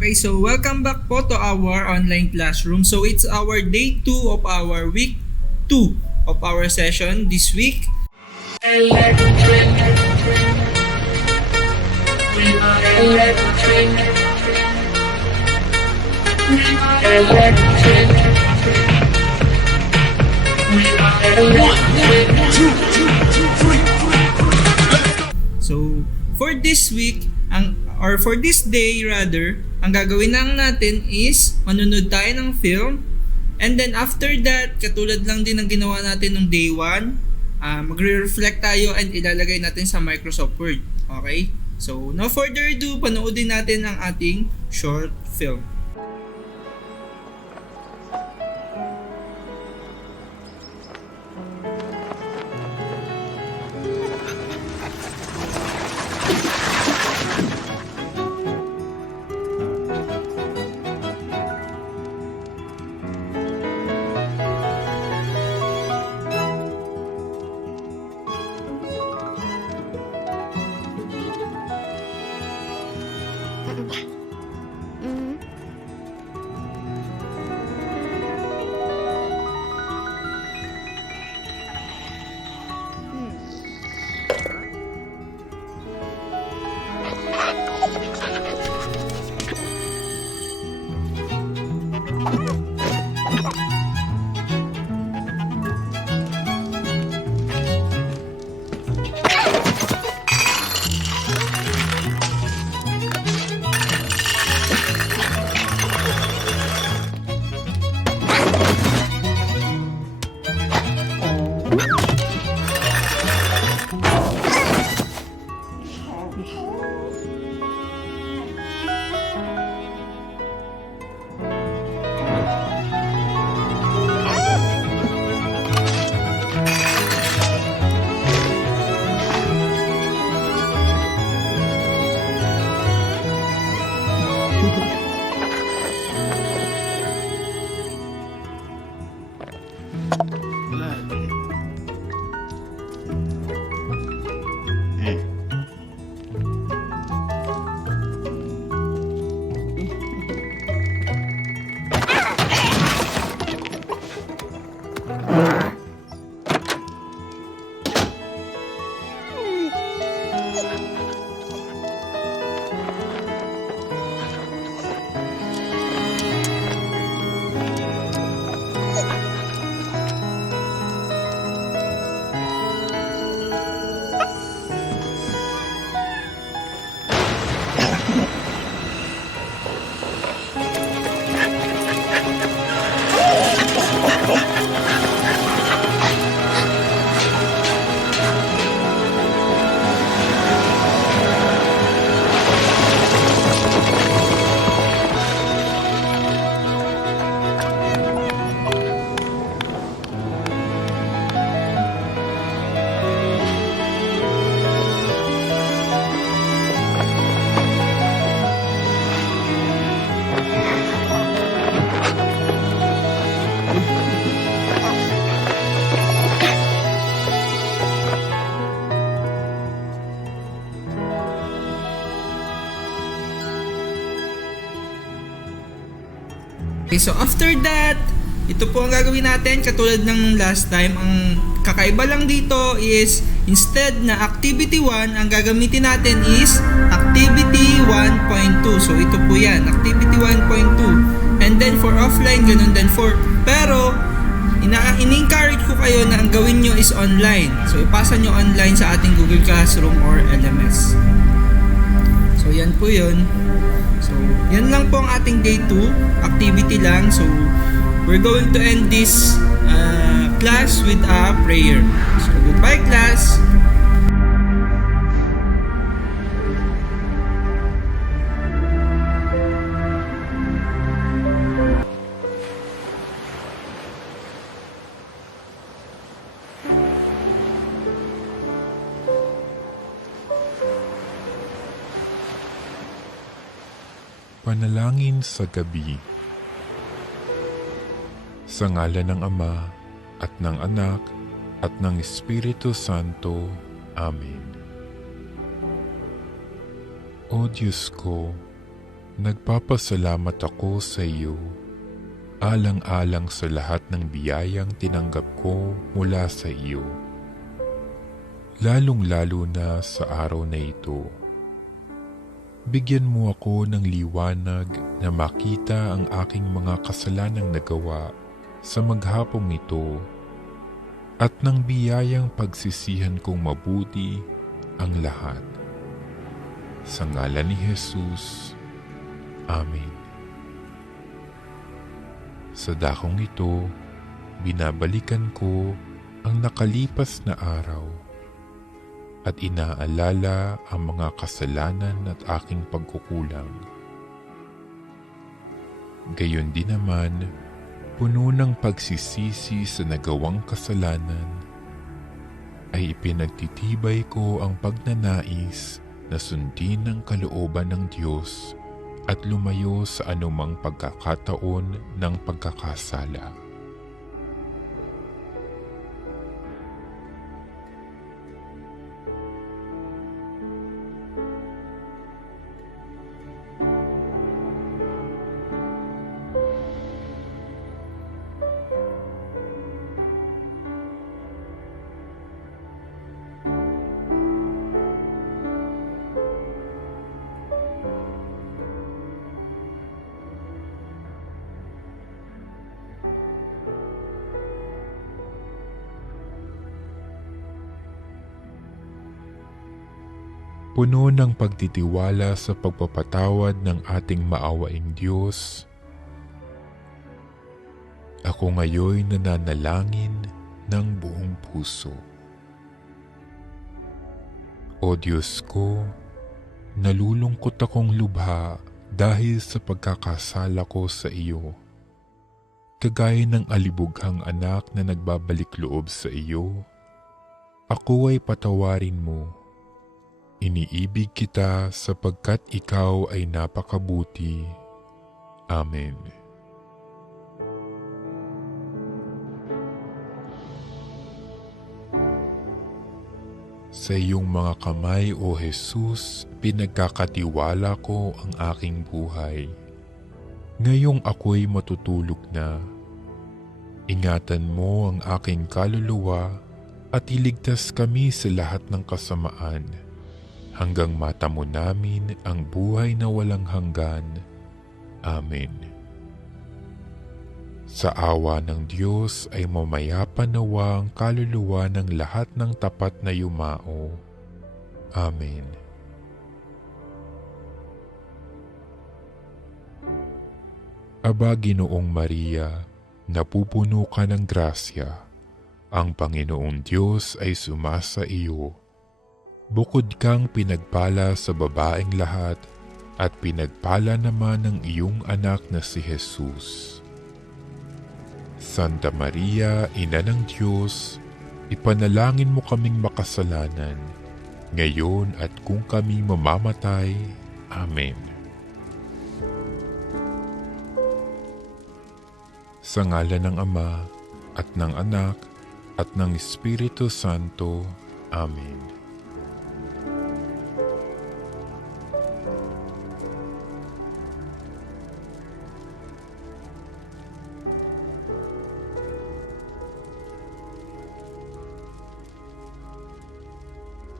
Okay, so welcome back po to our online classroom. So it's our day 2 of our week 2 of our session this week. So for this week, for this day rather, ang gagawin lang natin is manunod tayo ng film, and then after that, katulad lang din ng ginawa natin nung day 1, magre-reflect tayo and ilalagay natin sa Microsoft Word. Okay? So no further ado, panoodin natin ang ating short film. Okay, so after that, ito po ang gagawin natin katulad ng last time. Ang kakaiba lang dito is instead na activity 1, ang gagamitin natin is activity 1.2. So ito po yan, activity 1.2. And then for offline, ganun din for. Pero in-encourage ko kayo na ang gawin nyo is online. So ipasa nyo online sa ating Google Classroom or LMS. So yan po yun. So yan lang po ang ating day 2, activity lang. So we're going to end this class with a prayer. So goodbye class. Panalangin sa gabi. Sa ngalan ng Ama, at ng Anak, at ng Espiritu Santo. Amen. O Diyos ko, Nagpapasalamat ako sa iyo, alang-alang sa lahat ng biyayang tinanggap ko mula sa iyo. Lalong-lalo na sa araw na ito. Bigyan mo ako ng liwanag na makita ang aking mga kasalanang nagawa sa maghapong ito at ng biyayang pagsisihan kong mabuti ang lahat. Sa ngalan ni Jesus. Amen. Sa dakong ito, binabalikan ko ang nakalipas na araw at inaalala ang mga kasalanan at aking pagkukulang. Gayon din naman, puno ng pagsisisi sa nagawang kasalanan, ay ipinagtitibay ko ang pagnanais na sundin ang kalooban ng Diyos at lumayo sa anumang pagkakataon ng pagkakasala. Puno ng pagtitiwala sa pagpapatawad ng ating maawaing Diyos, ako ngayon nananalangin ng buong puso. O Diyos ko, nalulungkot akong lubha dahil sa pagkakasala ko sa iyo. Kagaya ng alibughang anak na nagbabalik-loob sa iyo, ako ay patawarin mo. Iniibig kita sapagkat ikaw ay napakabuti. Amen. Sa iyong mga kamay, O Jesus, pinagkakatiwala ko ang aking buhay. Ngayong ako'y matutulog na, ingatan mo ang aking kaluluwa at iligtas kami sa lahat ng kasamaan. Hanggang matamo namin ang buhay na walang hanggan. Amen. Sa awa ng Diyos ay mamayapa nawa ang kaluluwa ng lahat ng tapat na yumao. Amen. Aba, Ginoong Maria, napupuno ka ng grasya. Ang Panginoong Diyos ay sumasa iyo. Bukod kang pinagpala sa babaeng lahat at pinagpala naman ng iyong anak na si Jesus. Santa Maria, Ina ng Diyos, ipanalangin mo kaming makasalanan, ngayon at kung kami mamamatay. Amen. Sa ngalan ng Ama, at ng Anak, at ng Espiritu Santo. Amen.